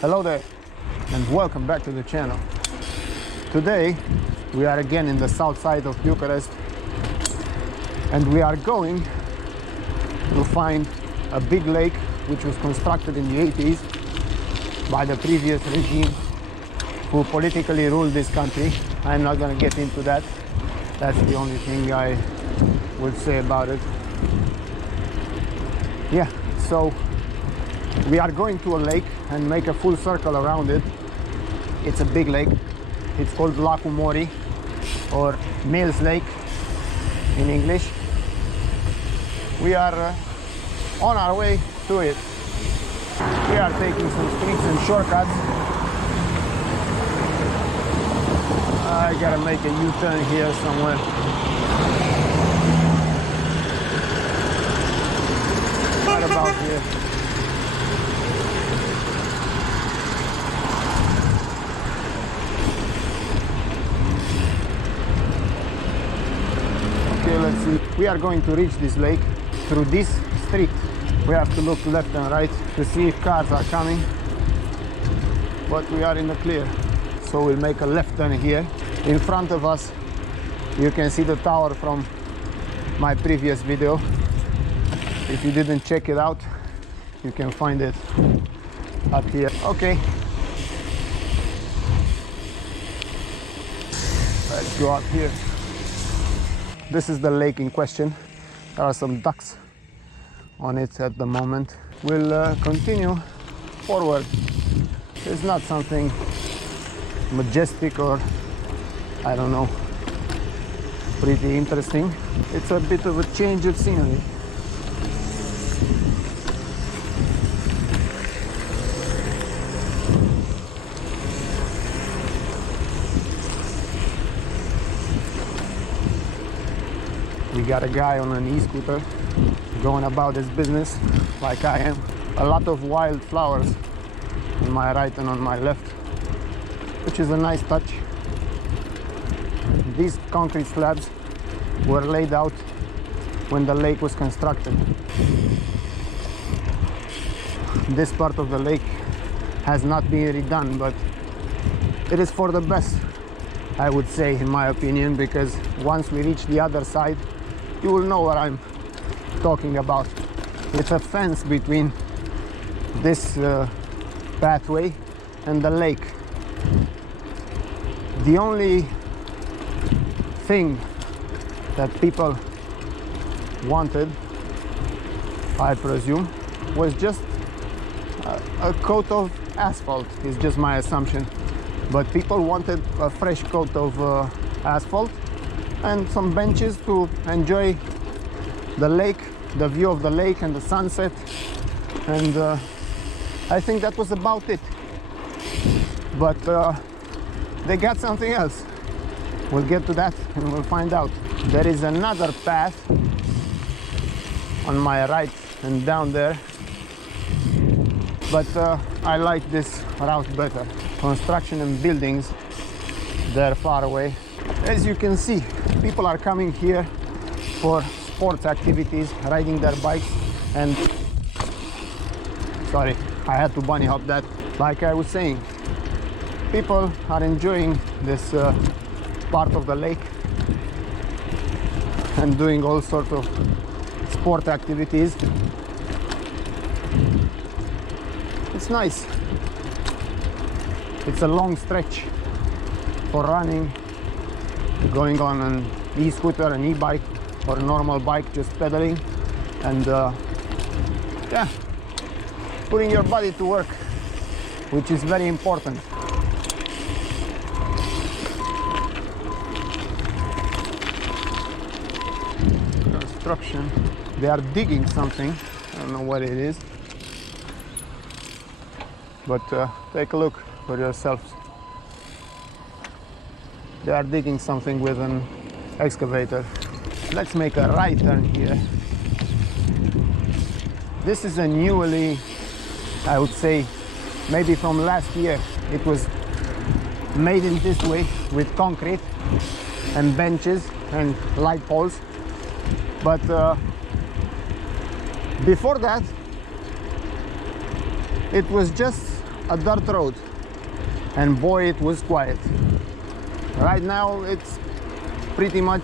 Hello there and welcome back to the channel. Today we are again in the south side of Bucharest and we are going to find a big lake which was constructed in the 80s by the previous regime who politically ruled this country. I'm not going to get into that. That's the only thing I would say about it. Yeah, so we are going to a lake and make a full circle around it. It's a big lake. It's called Lacul Morii, or Mills Lake in English. We are on our way to it. We are taking some streets and shortcuts. I gotta make a U-turn here somewhere. Right about here. Let's see. We are going to reach this lake through this street. We have to look left and right to see if cars are coming, but we are in the clear, so we'll make a left turn here. In front of us you can see the tower from my previous video. If you didn't check it out, you can find it up here. Okay, let's go up here. This is the lake in question. There are some ducks on it at the moment. We'll continue forward. It's not something majestic or, I don't know, pretty interesting. It's a bit of a change of scenery. We got a guy on an e-scooter going about his business like I am. A lot of wild flowers on my right and on my left, which is a nice touch. These concrete slabs were laid out when the lake was constructed. This part of the lake has not been redone, but it is for the best, I would say, in my opinion, because once we reach the other side, you will know what I'm talking about. It's a fence between this pathway and the lake. The only thing that people wanted, I presume, was just a coat of asphalt. It's just my assumption, but people wanted a fresh coat of asphalt and some benches to enjoy the lake, the view of the lake and the sunset, and I think that was about it. But they got something else. We'll get to that and we'll find out. There is another path on my right and down there, but I like this route better. Construction and buildings, they're far away. As you can see, people are coming here for sports activities, riding their bikes, and sorry, I had to bunny hop that. Like I was saying, people are enjoying this part of the lake and doing all sorts of sport activities. It's nice. It's a long stretch for running, going on an e-scooter, an e-bike, or a normal bike, just pedaling, and yeah, putting your body to work, which is very important. Construction. They are digging something. I don't know what it is, but take a look for yourselves. They are digging something with an excavator. Let's make a right turn here. This is a newly, I would say, maybe from last year. It was made in this way with concrete and benches and light poles. But before that, it was just a dirt road, and boy, it was quiet. Right now it's pretty much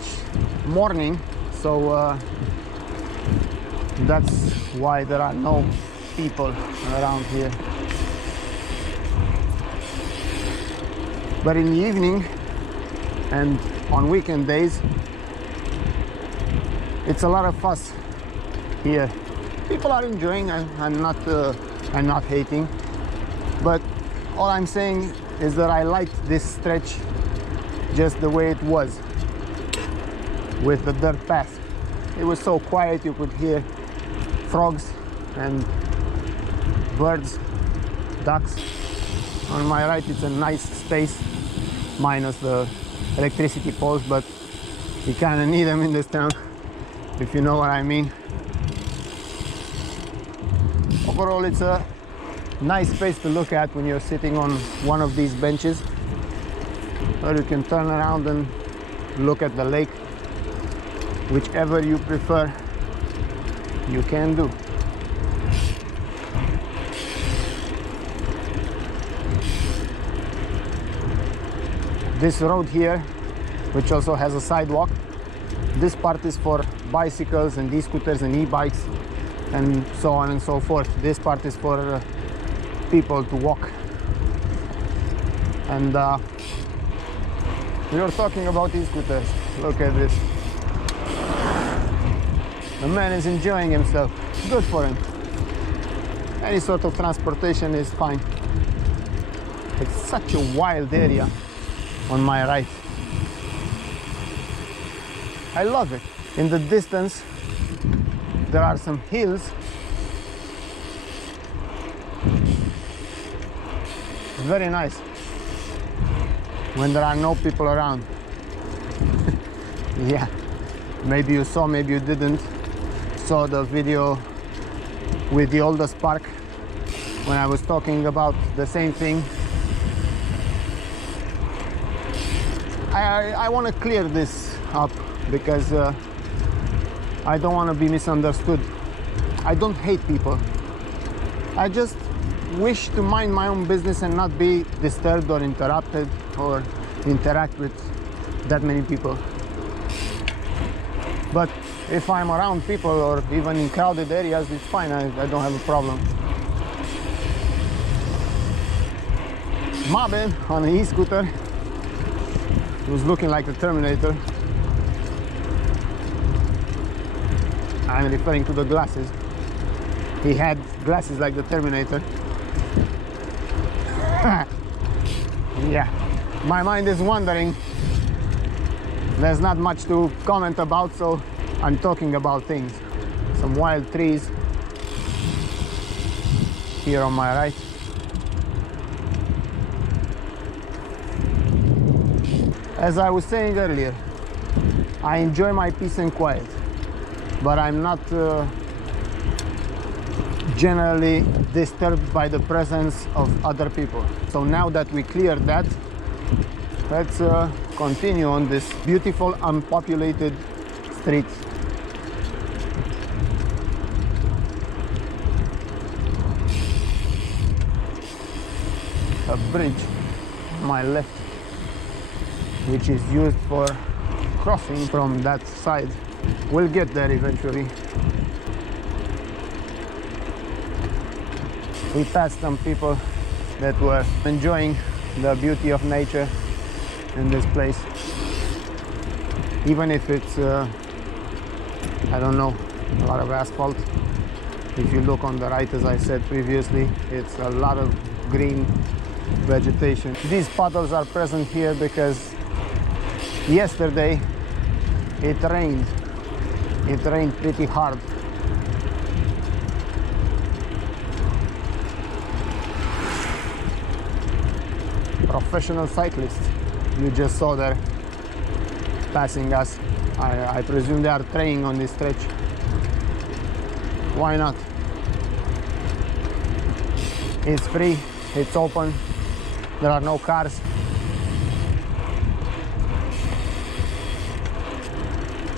morning, so that's why there are no people around here. But in the evening and on weekend days, it's a lot of fuss here. People are enjoying. I'm not hating, but all I'm saying is that I liked this stretch just the way it was, with the dirt path. It was so quiet, you could hear frogs and birds, ducks. On my right it's a nice space, minus the electricity poles, but you kind of need them in this town, if you know what I mean. Overall, it's a nice space to look at when you're sitting on one of these benches, or you can turn around and look at the lake. Whichever you prefer, you can do. This road here, which also has a sidewalk, this part is for bicycles and e-scooters and e-bikes and so on and so forth. This part is for people to walk. And we were talking about e-scooters. Look at this. The man is enjoying himself. Good for him. Any sort of transportation is fine. It's such a wild area on my right. I love it. In the distance, there are some hills. Very nice when there are no people around. Yeah, maybe you saw, maybe you didn't, saw the video with the oldest park when I was talking about the same thing. I want to clear this up because I don't want to be misunderstood. I don't hate people. I just wish to mind my own business and not be disturbed or interrupted or interact with that many people. But if I'm around people or even in crowded areas, it's fine. I don't have a problem. Mabe on an e-scooter, he was looking like the Terminator. I'm referring to the glasses. He had glasses like the Terminator. Yeah, my mind is wandering. There's not much to comment about, so I'm talking about things. Some wild trees here on my right. As I was saying earlier, I enjoy my peace and quiet, but I'm not generally disturbed by the presence of other people. So now that we cleared that, let's continue on this beautiful unpopulated street. A bridge on my left, which is used for crossing from that side. We'll get there eventually. We passed some people that were enjoying the beauty of nature in this place. Even if it's, I don't know, a lot of asphalt. If you look on the right, as I said previously, it's a lot of green vegetation. These puddles are present here because yesterday it rained. It rained pretty hard. Professional cyclists, you just saw there passing us. I presume they are training on this stretch. Why not? It's free, it's open, there are no cars.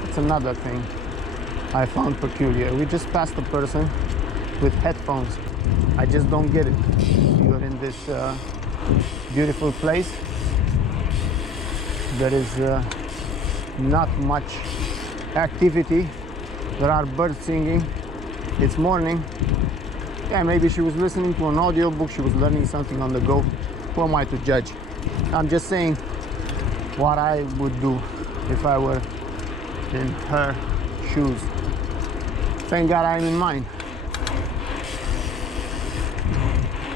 It's another thing I found peculiar. We just passed a person with headphones. I just don't get it. You're in this beautiful place. There is not much activity. There are birds singing. It's morning. Yeah, maybe she was listening to an audiobook. She was learning something on the go. Who am I to judge? I'm just saying what I would do if I were in her shoes. Thank God I'm in mine.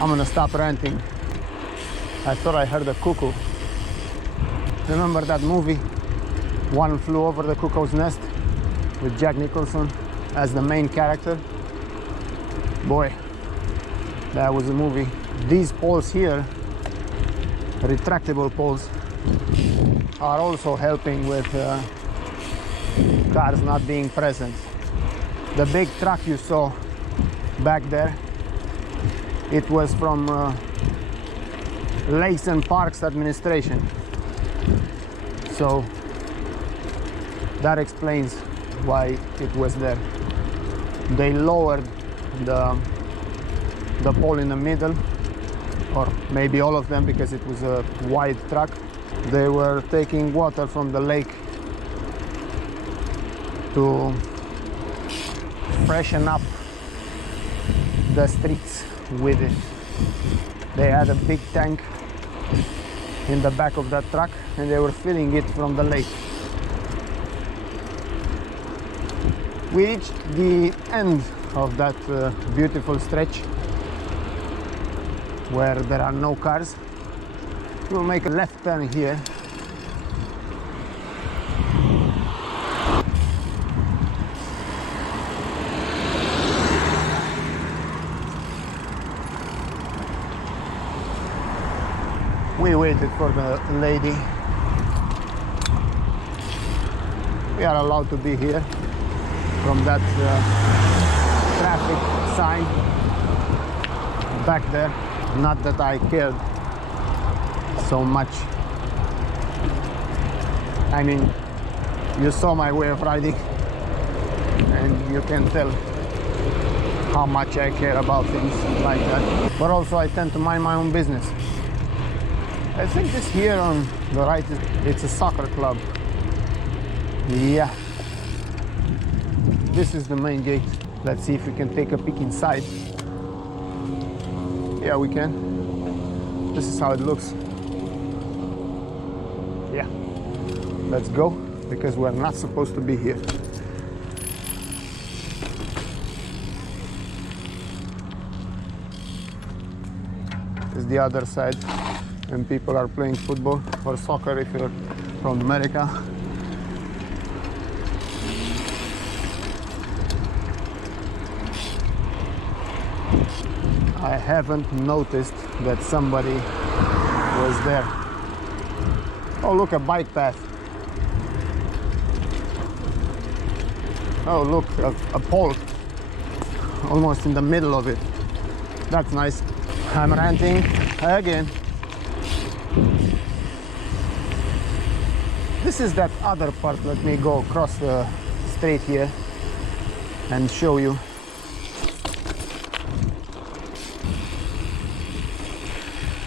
I'm gonna stop ranting. I thought I heard a cuckoo. Remember that movie, One Flew Over the Cuckoo's Nest, with Jack Nicholson as the main character? Boy, that was a movie. These poles here, retractable poles, are also helping with cars not being present. The big truck you saw back there, it was from Lakes and Parks Administration. So that explains why it was there. They lowered the pole in the middle, or maybe all of them, because it was a wide truck. They were taking water from the lake to freshen up the streets with it. They had a big tank in the back of that truck and they were filling it from the lake. We reached the end of that beautiful stretch where there are no cars. We'll make a left turn here. We waited for the lady. We are allowed to be here from that traffic sign back there. Not that I cared so much. I mean, you saw my way of riding and you can tell how much I care about things like that. But also I tend to mind my own business. I think this here on the right, it's a soccer club. Yeah. This is the main gate. Let's see if we can take a peek inside. Yeah, we can. This is how it looks. Yeah. Let's go, because we're not supposed to be here. This is the other side, and people are playing football or soccer if you're from America. I haven't noticed that somebody was there. Oh, look, a bike path. Oh, look, a pole almost in the middle of it. That's nice. I'm ranting again. This is that other part. Let me go across the street here and show you.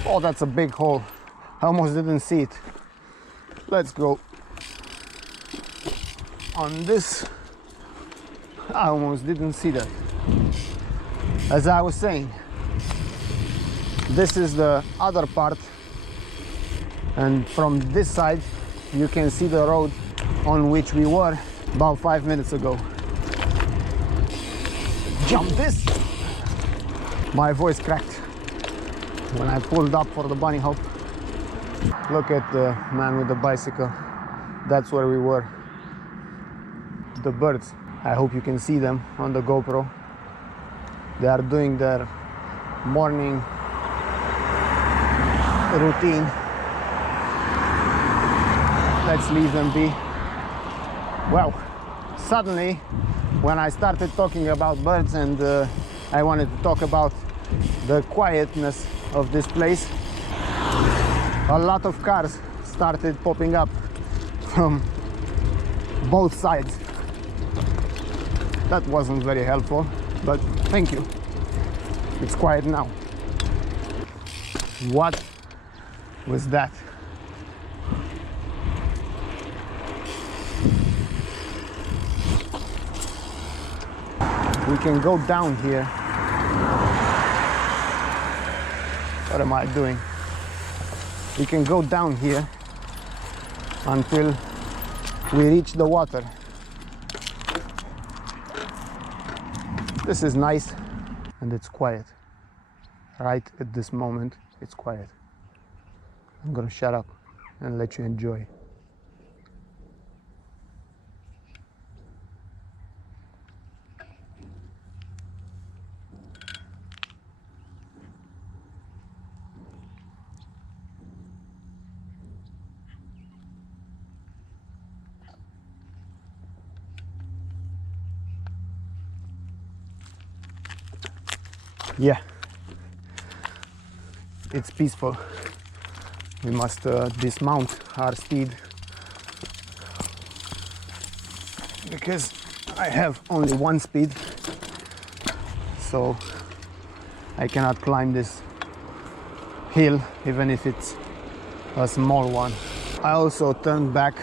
Oh, that's a big hole. I almost didn't see it. Let's go on this. I almost didn't see that. As I was saying, this is the other part, and from this side you can see the road on which we were about 5 minutes ago. Jump this! My voice cracked when I pulled up for the bunny hop. Look at the man with the bicycle. That's where we were. The birds. I hope you can see them on the GoPro. They are doing their morning routine. Let's leave them be. Well, suddenly when I started talking about birds and I wanted to talk about the quietness of this place, a lot of cars started popping up from both sides. That wasn't very helpful, but thank you. It's quiet now. What was that? We can go down here. What am I doing? We can go down here until we reach the water. This is nice and it's quiet. Right at this moment, it's quiet. I'm gonna shut up and let you enjoy. Yeah, it's peaceful. We must dismount our steed because I have only one speed, so I cannot climb this hill even if it's a small one. I also turned back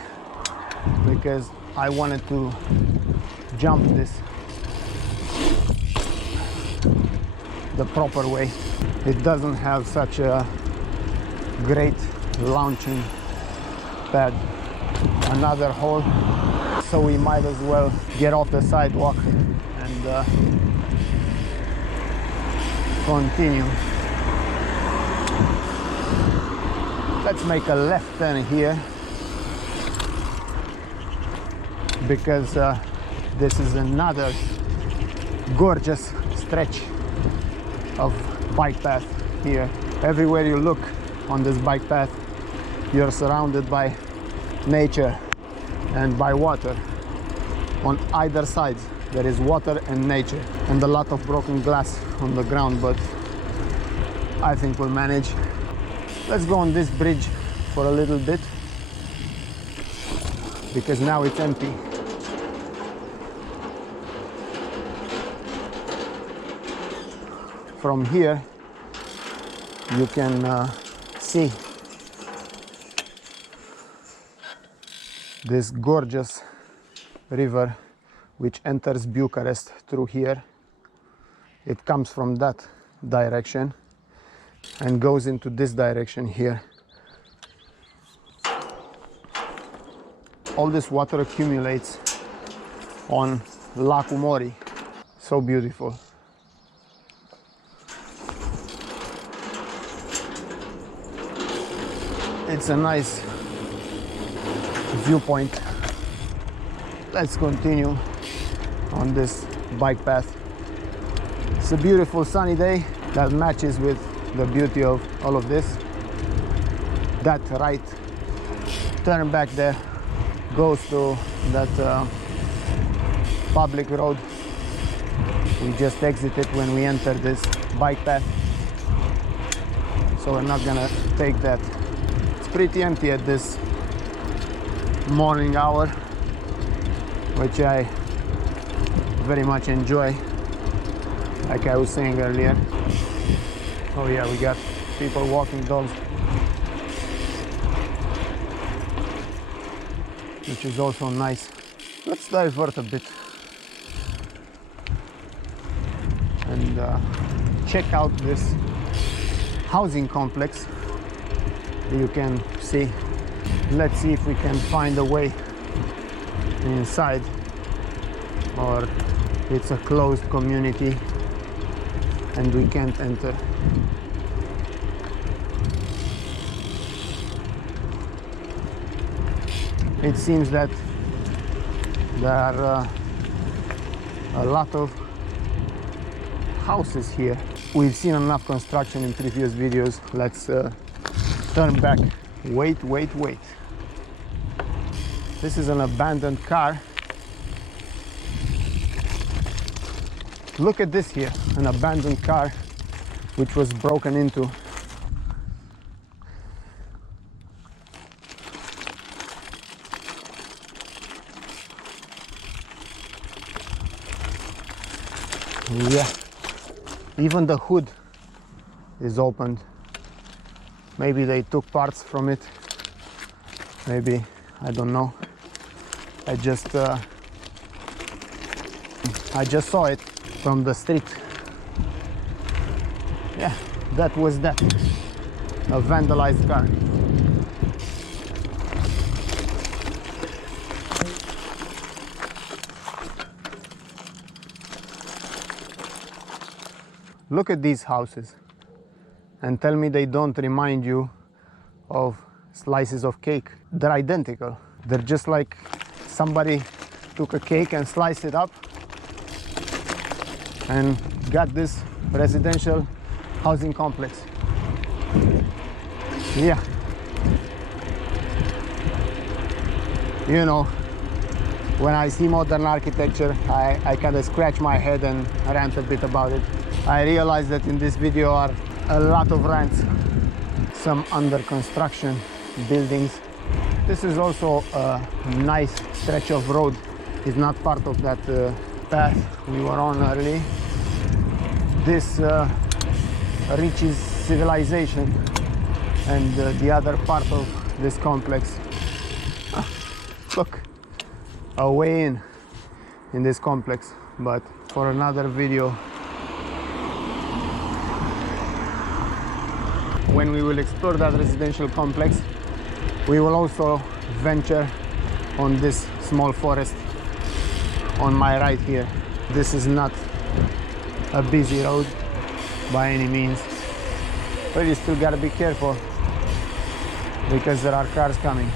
because I wanted to jump this the proper way. It doesn't have such a great launching pad, another hole, so we might as well get off the sidewalk and continue. Let's make a left turn here because this is another gorgeous stretch of bike path here. Everywhere you look on this bike path, you're surrounded by nature and by water. On either side there is water and nature, and a lot of broken glass on the ground, but I think we'll manage. Let's go on this bridge for a little bit because now it's empty. From here you can see this gorgeous river which enters Bucharest through here. It comes from that direction and goes into this direction here. All this water accumulates on Lacul Morii. So beautiful. It's a nice viewpoint. Let's continue on this bike path. It's a beautiful sunny day that matches with the beauty of all of this. That right turn back there goes to that public road. We just exited when we entered this bike path, so we're not gonna take that. It's pretty empty at this morning hour, which I very much enjoy, like I was saying earlier. Oh yeah, we got people walking dogs, which is also nice. Let's divert a bit and check out this housing complex. You can see. Let's see if we can find a way inside, or it's a closed community and we can't enter. It seems that there are a lot of houses here. We've seen enough construction in previous videos. Let's turn back. Wait. This is an abandoned car. Look at this here, an abandoned car which was broken into. Yeah, Even the hood is opened. Maybe they took parts from it. Maybe, I don't know. I just saw it from the street. Yeah, that was that. A vandalized car. Look at these houses and tell me they don't remind you of slices of cake. They're identical. They're just like somebody took a cake and sliced it up and got this residential housing complex. Yeah. You know, when I see modern architecture, I kind of scratch my head and rant a bit about it. I realize that in this video are a lot of rants, some under construction buildings. This is also a nice stretch of road. It's not part of that path we were on early. This reaches civilization, and the other part of this complex. Look, a way in this complex, but for another video. When we will explore that residential complex, we will also venture on this small forest on my right here. This is not a busy road by any means, but you still gotta be careful because there are cars coming.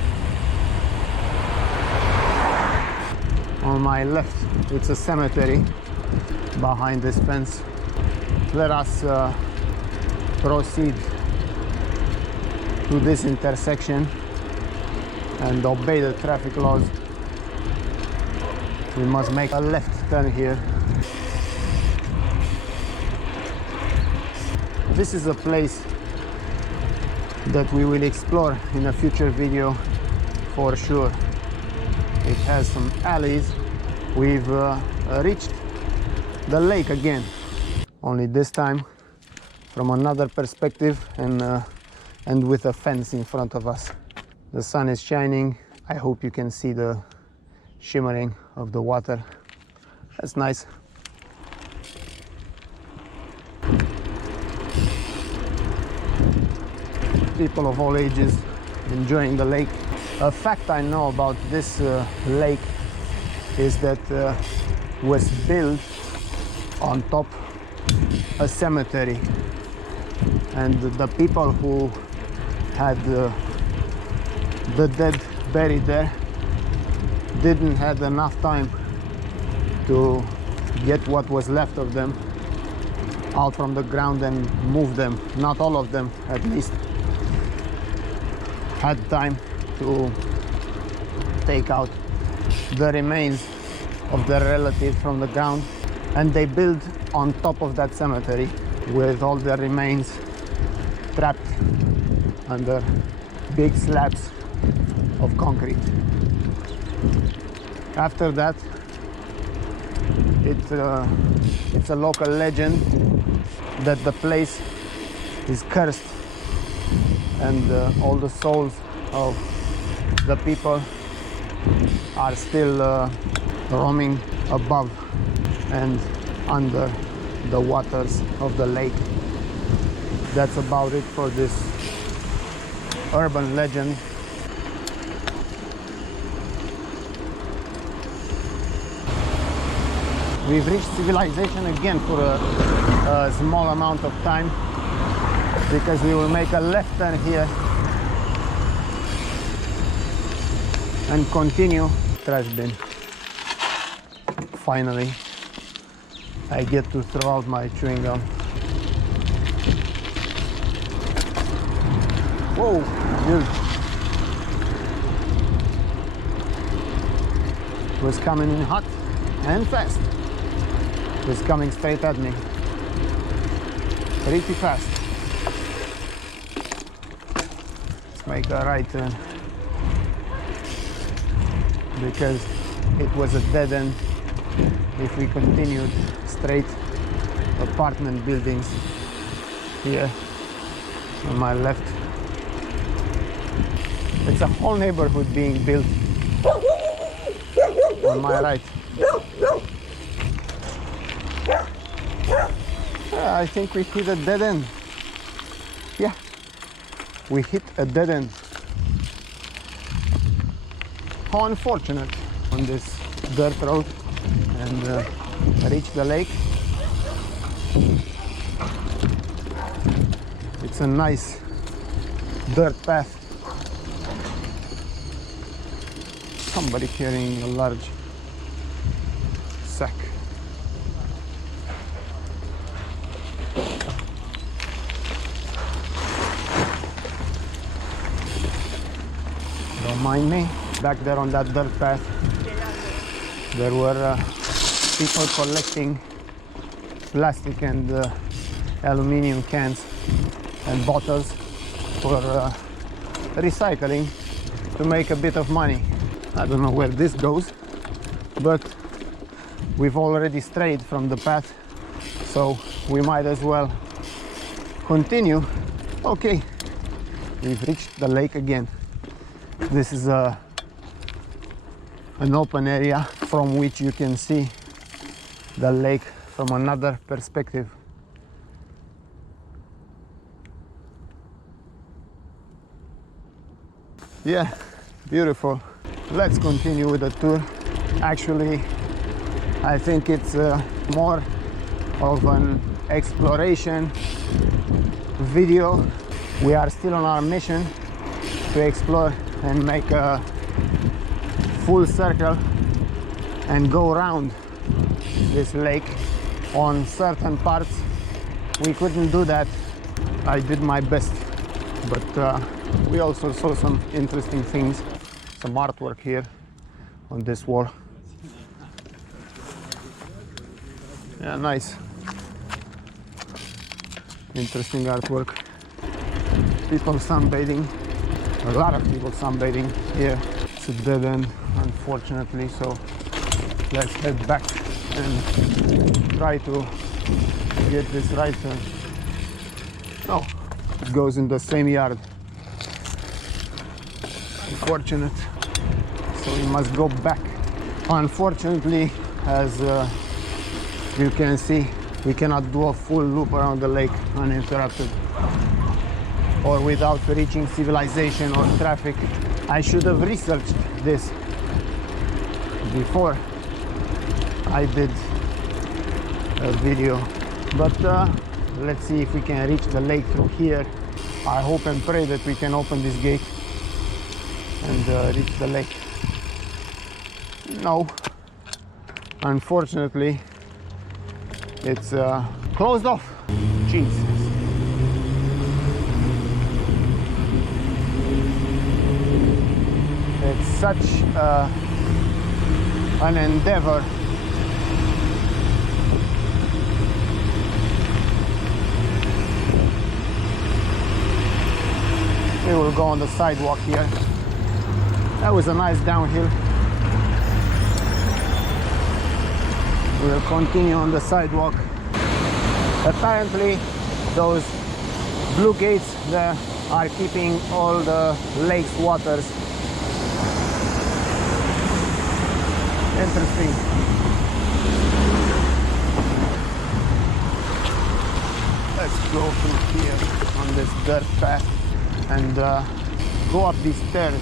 On my left, it's a cemetery behind this fence. Let us proceed to this intersection and obey the traffic laws. We must make a left turn here. This is a place that we will explore in a future video for sure. It has some alleys. We've reached the lake again, only this time from another perspective and with a fence in front of us. The sun is shining. I hope you can see the shimmering of the water. That's nice. People of all ages enjoying the lake. A fact I know about this lake is that was built on top a cemetery, and the people who had the dead buried there didn't have enough time to get what was left of them out from the ground and move them. Not all of them, at least, had time to take out the remains of their relative from the ground, and they built on top of that cemetery with all their remains trapped under big slabs of concrete. After that, it's a local legend that the place is cursed, and all the souls of the people are still roaming above and under the waters of the lake. That's about it for this urban legend. We've reached civilization again for a small amount of time, because we will make a left turn here and continue. Trash bin. Finally, I get to throw out my chewing gum. Whoa, dude. It was coming in hot and fast. It was coming straight at me. Pretty fast. Let's make a right turn, because it was a dead end if we continued straight. apartment buildings here on my left. It's a whole neighborhood being built on my right. I think we hit a dead end. Yeah, we hit a dead end. How unfortunate on this dirt road, and reach the lake. It's a nice dirt path. Somebody carrying a large sack. Don't mind me. Back there on that dirt path, there were people collecting plastic and aluminium cans and bottles for recycling to make a bit of money. I don't know where this goes, but we've already strayed from the path, so we might as well continue. Okay, we've reached the lake again. This is an open area from which you can see the lake from another perspective. Yeah, beautiful. Let's continue with the tour. Actually, I think it's more of an exploration video. We are still on our mission to explore and make a full circle and go around this lake. On certain parts we couldn't do that. I did my best, but we also saw some interesting things. Some artwork here on this wall. Yeah, nice. Interesting artwork. People sunbathing. A lot of people sunbathing here. It's a dead end, unfortunately, so let's head back and try to get this right turn. No, it goes in the same yard. Unfortunate. So we must go back. Unfortunately, as you can see, we cannot do a full loop around the lake uninterrupted or without reaching civilization or traffic. I should have researched this before I did a video, but let's see if we can reach the lake through here. I hope and pray that we can open this gate and reach the lake. No, unfortunately it's closed off. Jesus. It's such an endeavor. We will go on the sidewalk here. That was a nice downhill. We'll continue on the sidewalk. Apparently those blue gates there are keeping all the lake's waters. Interesting. Let's go through here on this dirt path and go up these stairs.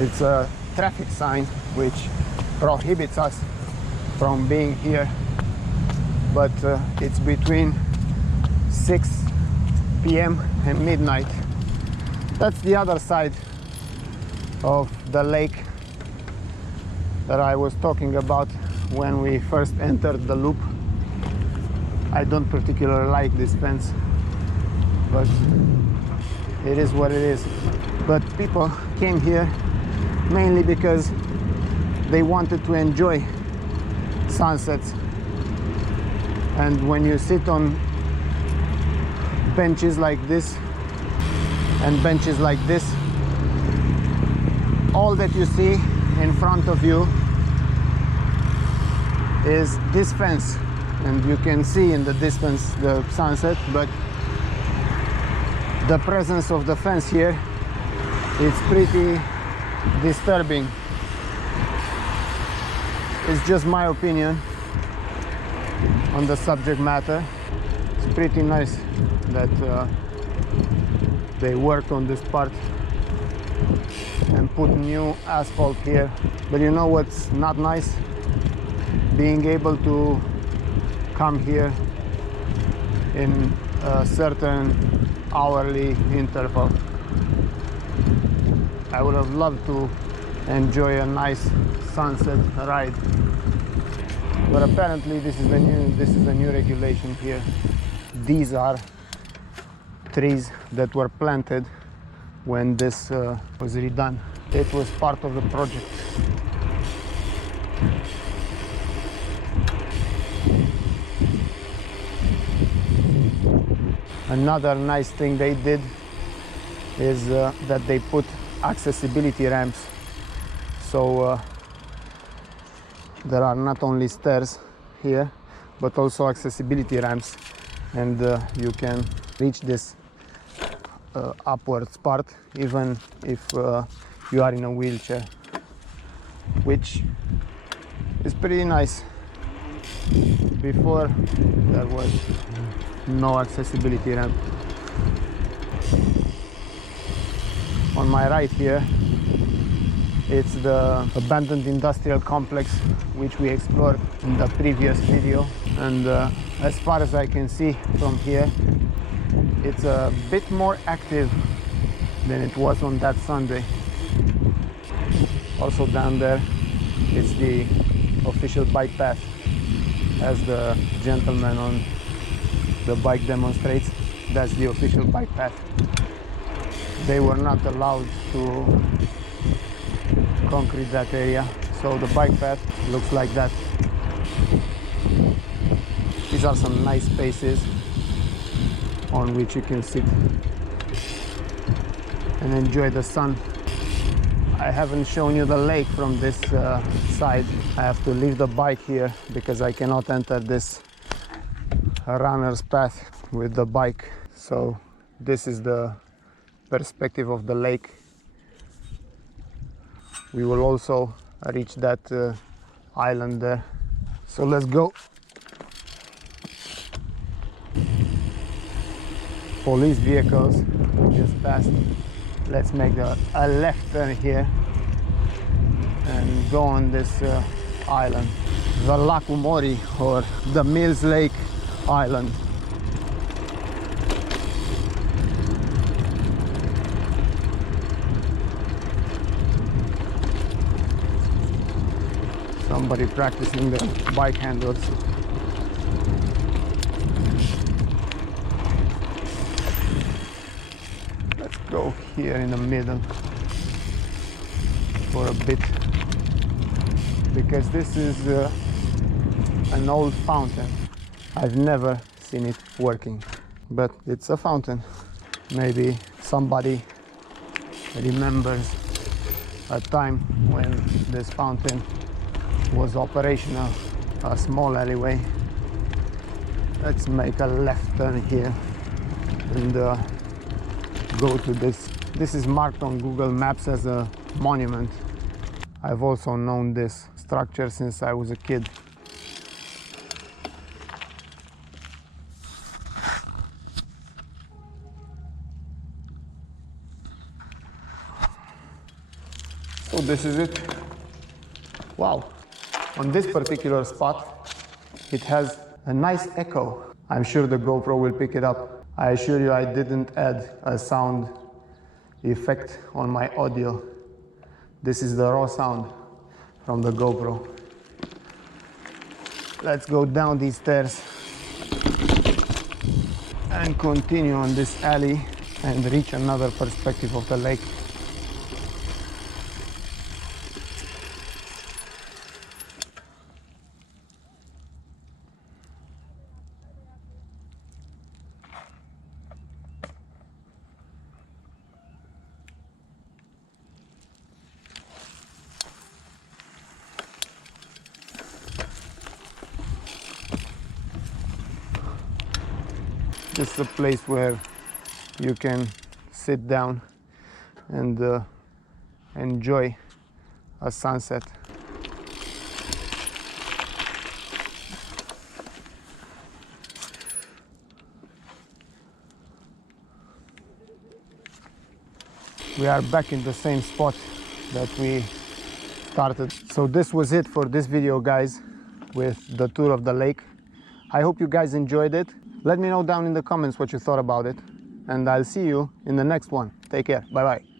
It's a traffic sign which prohibits us from being here, but it's between 6 p.m. and midnight. That's the other side of the lake that I was talking about when we first entered the loop. I don't particularly like this fence, but it is what it is. But people came here mainly because they wanted to enjoy sunsets. And when you sit on benches like this and benches like this, all that you see in front of you is this fence. and you can see in the distance the sunset, but the presence of the fence here is pretty disturbing. It's just my opinion on the subject matter. It's pretty nice that they worked on this part and put new asphalt here. But you know what's not nice? Being able to come here in a certain hourly interval. I would have loved to enjoy a nice sunset ride, but apparently this is a new regulation here. These are trees that were planted when this was redone. It was part of the project. Another nice thing they did is that they put accessibility ramps, so there are not only stairs here but also accessibility ramps, and you can reach this upwards part even if you are in a wheelchair, which is pretty nice. Before there was no accessibility ramp. On my right here, it's the abandoned industrial complex which we explored in the previous video, and as far as I can see from here, it's a bit more active than it was on that Sunday. Also down there, it's the official bike path, as the gentleman on the bike demonstrates. That's the official bike path. They were not allowed to concrete that area, so the bike path looks like that. These are some nice spaces on which you can sit and enjoy the sun. I haven't shown you the lake from this side. I have to leave the bike here because I cannot enter this runner's path with the bike. So this is the perspective of the lake. We will also reach that island there. So let's go. Police vehicles just passed. Let's make a left turn here and go on this island, the Lacul Morii, or the Mills Lake Island. Somebody practicing the bike handles. Let's go here in the middle for a bit, because this is an old fountain. I've never seen it working, but it's a fountain. Maybe somebody remembers a time when this fountain was operational, a small alleyway. Let's make a left turn here and go to this. This is marked on Google Maps as a monument. I've also known this structure since I was a kid. So this is it. Wow. On this particular spot, it has a nice echo. I'm sure the GoPro will pick it up. I assure you I didn't add a sound effect on my audio. This is the raw sound from the GoPro. Let's go down these stairs and continue on this alley and reach another perspective of the lake. is a place where you can sit down and enjoy a sunset. We are back in the same spot that we started. So this was it for this video, guys, with the tour of the lake. I hope you guys enjoyed it. Let me know down in the comments what you thought about it, and I'll see you in the next one. Take care. Bye bye.